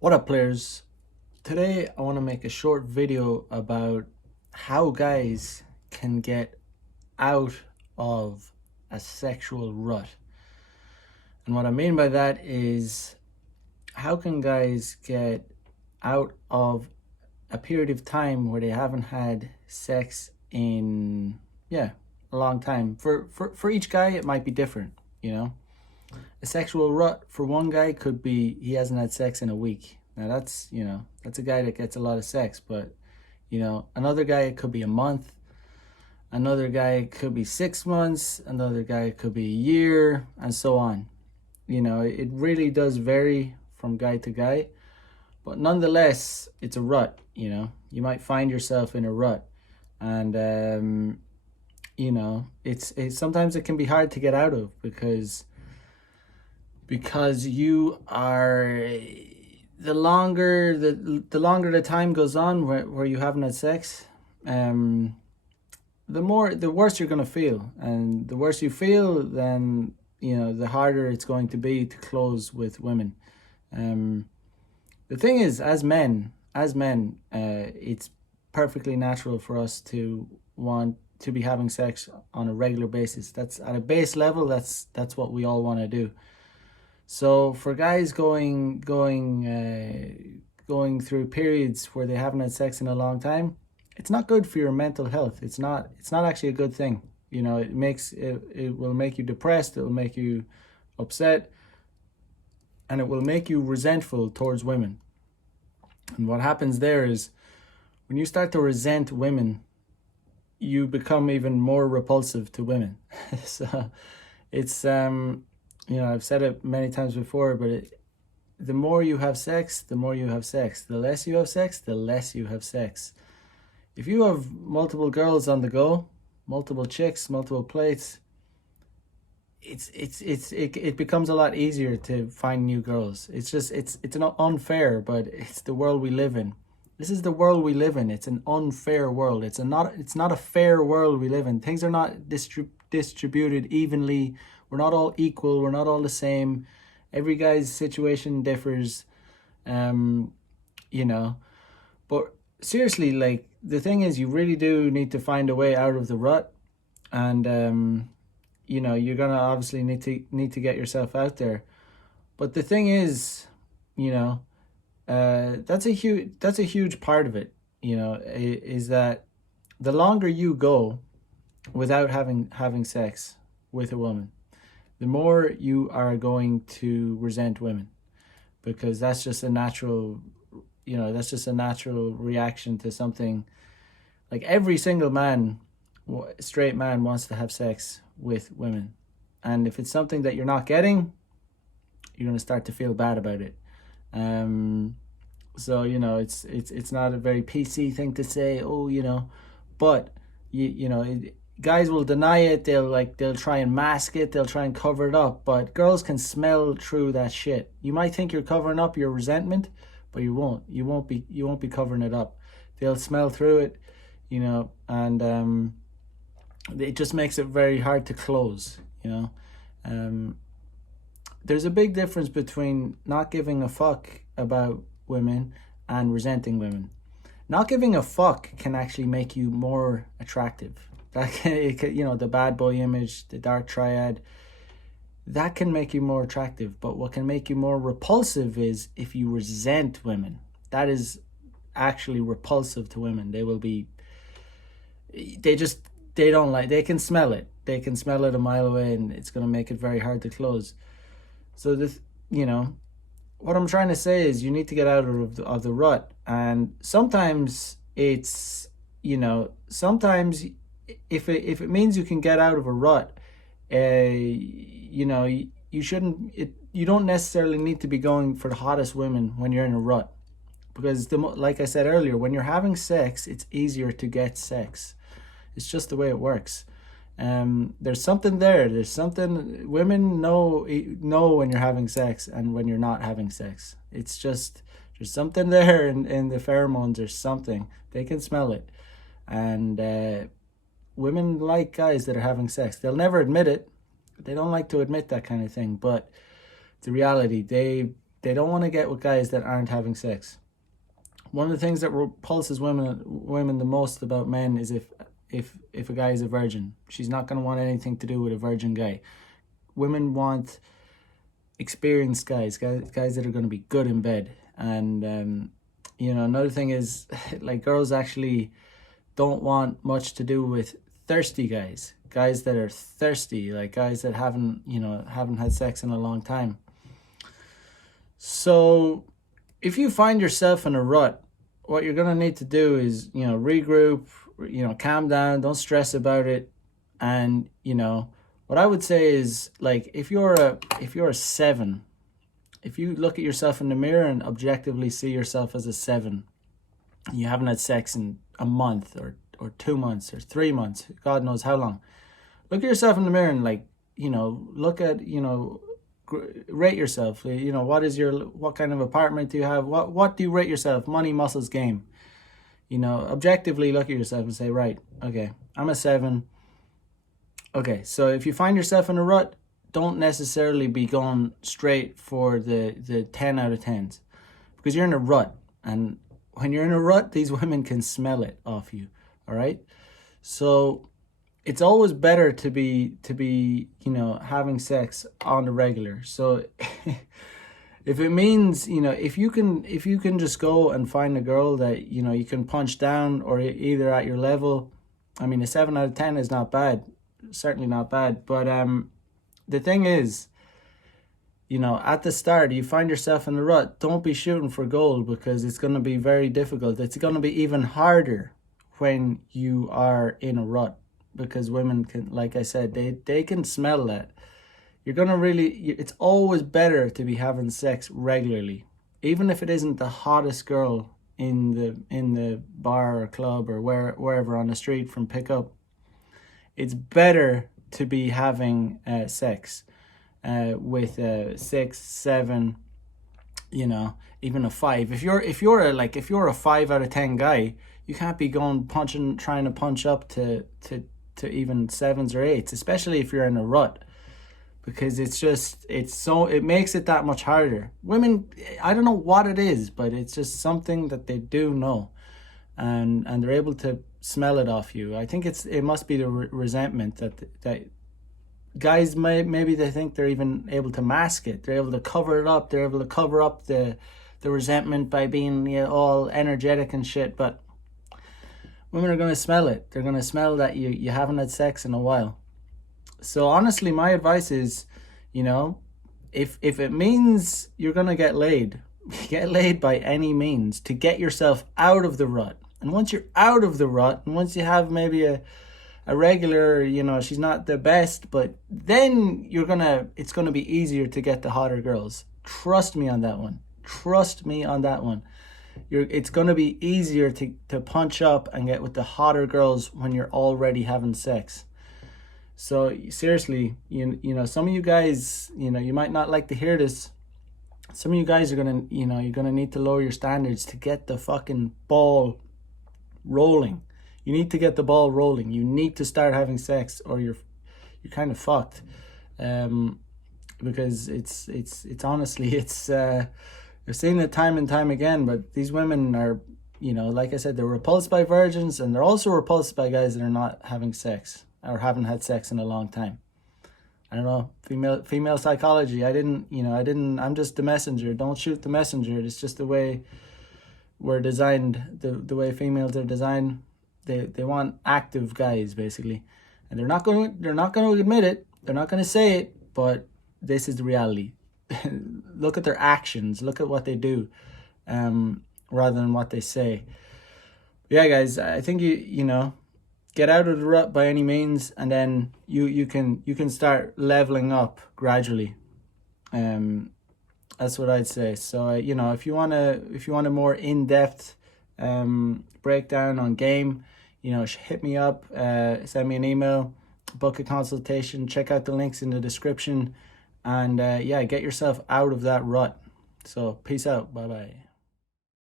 What up, players? Today I want to make a short video about how guys can get out of a sexual rut. And what I mean by that is, how can guys get out of a period of time where they haven't had sex in, a long time. For each guy it might be different, you know. A sexual rut for one guy could be he hasn't had sex in a week. Now that's a guy that gets a lot of sex, but another guy it could be a month, another guy it could be 6 months, another guy it could be a year, and so on. It really does vary from guy to guy, but nonetheless, it's a rut. You might find yourself in a rut, and it's sometimes it can be hard to get out of because you are the longer the time goes on where you haven't had sex, the worse you're gonna feel, and the worse you feel, then the harder it's going to be to close with women. The thing is, as men, it's perfectly natural for us to want to be having sex on a regular basis. That's at a base level. That's what we all want to do. So for guys going through periods where they haven't had sex in a long time, it's not good for your mental health. It's not actually a good thing. It will make you depressed, it will make you upset, and it will make you resentful towards women. And what happens there is, when you start to resent women, you become even more repulsive to women. So it's I've said it many times before, but the more you have sex, the more you have sex. The less you have sex, the less you have sex. If you have multiple girls on the go, multiple chicks, multiple plates, it becomes a lot easier to find new girls. It's not unfair, but it's the world we live in. This is the world we live in. It's an unfair world. It's not a fair world we live in. Things are not distributed evenly. We're not all equal. We're not all the same. Every guy's situation differs. But seriously, like, the thing is, you really do need to find a way out of the rut, and you're gonna obviously need to get yourself out there. But the thing is, that's a huge part of it. Is that the longer you go without having sex with a woman, the more you are going to resent women, because that's just a natural reaction to something. Like, every single man, straight man, wants to have sex with women, and if it's something that you're not getting, you're going to start to feel bad about it. So it's not a very PC thing to say, but guys will deny it. They'll try and mask it, they'll try and cover it up, but girls can smell through that shit. You might think you're covering up your resentment, but you won't be covering it up. They'll smell through it, and it just makes it very hard to close. There's a big difference between not giving a fuck about women and resenting women. Not giving a fuck can actually make you more attractive. The bad boy image, the dark triad, that can make you more attractive. But what can make you more repulsive is if you resent women. That is actually repulsive to women. They don't like, they can smell it. They can smell it a mile away, and it's going to make it very hard to close. So what I'm trying to say is, you need to get out of the rut. And sometimes it's, sometimes if it means you can get out of a rut, you don't necessarily need to be going for the hottest women when you're in a rut, because like I said earlier, when you're having sex, it's easier to get sex. It's just the way it works. There's something there. There's something women know when you're having sex and when you're not having sex. It's just, there's something there in the pheromones. There's something, they can smell it, and women like guys that are having sex. They'll never admit it. They don't like to admit that kind of thing, but the reality, they don't want to get with guys that aren't having sex. One of the things that repulses women the most about men is if a guy is a virgin. She's not going to want anything to do with a virgin guy. Women want experienced guys that are going to be good in bed. And another thing is, like, girls actually don't want much to do with thirsty guys that are thirsty, like guys that haven't had sex in a long time. So if you find yourself in a rut, what you're going to need to do is, regroup, calm down, don't stress about it. And, what I would say is, like, if you're a 7, if you look at yourself in the mirror and objectively see yourself as a 7, you haven't had sex in a month or 2 months or 3 months, God knows how long. Look at yourself in the mirror and, like, look at, rate yourself. What kind of apartment do you have? What do you rate yourself? Money, muscles, game. Objectively look at yourself and say, right, okay, I'm a 7. Okay, so if you find yourself in a rut, don't necessarily be going straight for the 10 out of 10s, because you're in a rut. And when you're in a rut, these women can smell it off you. All right. So it's always better to be having sex on the regular. So if it means, if you can just go and find a girl that, you can punch down, or either at your level, I mean, a 7 out of 10 is not bad, certainly not bad. But the thing is, at the start, you find yourself in the rut, don't be shooting for gold, because it's going to be very difficult. It's going to be even harder when you are in a rut, because women can, like I said, they can smell that. You're going to it's always better to be having sex regularly, even if it isn't the hottest girl in the bar or club or wherever on the street from pickup. It's better to be having sex with a 6, 7, even a 5. If you're a 5 out of 10 guy, you can't be trying to punch up to even 7s or 8s, especially if you're in a rut, because it makes it that much harder. Women, I don't know what it is, but it's just something that they do know, and they're able to smell it off you. I think it must be the resentment that guys maybe they think they're even able to mask it. They're able to cover it up. They're able to cover up the resentment by being all energetic and shit. But women are going to smell it. They're going to smell that you haven't had sex in a while. So honestly, my advice is, if it means you're going to get laid by any means to get yourself out of the rut. And once you're out of the rut, and once you have maybe a regular, she's not the best, but then it's going to be easier to get the hotter girls. Trust me on that one. It's going to be easier to punch up and get with the hotter girls when you're already having sex. So seriously, some of you guys, you might not like to hear this. Some of you guys are going to, you're going to need to lower your standards to get the fucking ball rolling. You need to get the ball rolling. You need to start having sex, or you're kind of fucked. Because it's honestly, I've seen it time and time again, but these women are, like I said, they're repulsed by virgins, and they're also repulsed by guys that are not having sex or haven't had sex in a long time. I don't know, female psychology. I'm just the messenger. Don't shoot the messenger. It's just the way we're designed, the way females are designed. They want active guys, basically. And they're not going to admit it. They're not going to say it, but this is the reality. Look at their actions. Look at what they do, rather than what they say. Yeah, guys, I think you get out of the rut by any means, and then you can start leveling up gradually. That's what I'd say. So if you want a more in-depth breakdown on game, hit me up, send me an email, book a consultation, check out the links in the description, and get yourself out of that rut. So peace out. Bye bye.